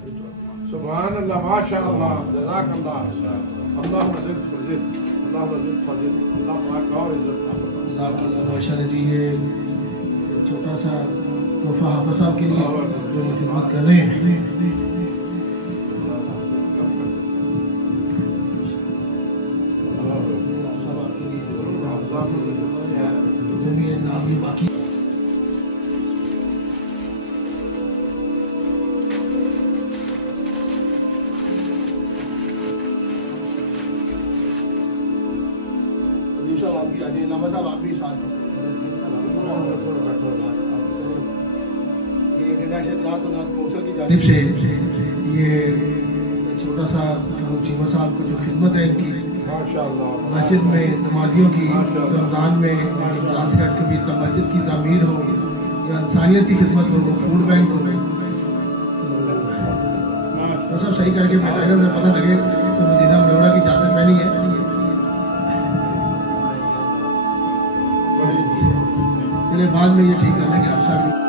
सुभान अल्लाह, माशा अल्लाह, जज़ाकल्लाह, अल्लाह मज़ीद फज़िल, अल्लाह मज़ीद फज़िल, अल्लाह पाक और इज़्ज़त अता फरमाए। माशाल्लाह जी, ये एक छोटा सा तोहफा हाफिज़ साहब के लिए जो ये खिदमत कर रहे हैं। नाम ये बाकी आप भी आ जाइए, नामा साहब आप भी साथ ये इंटरनेशनल रात और नाथ कौंसिल की जानिब से ये छोटा सा चीमा साहब को जो खिदमत है इनकी माशाअल्लाह, मस्जिद में नमाजियों की रमज़ान में इमरान से हट के भी मस्जिद की तामीर हो या इंसानियत की खिदमत हो, फूड बैंक हो, तो सब सही करके बैठा में पता लगे तो मदीना मनौरा की चादर पहनी है। चलिए बाद में ये ठीक कर लेंगे आप सब।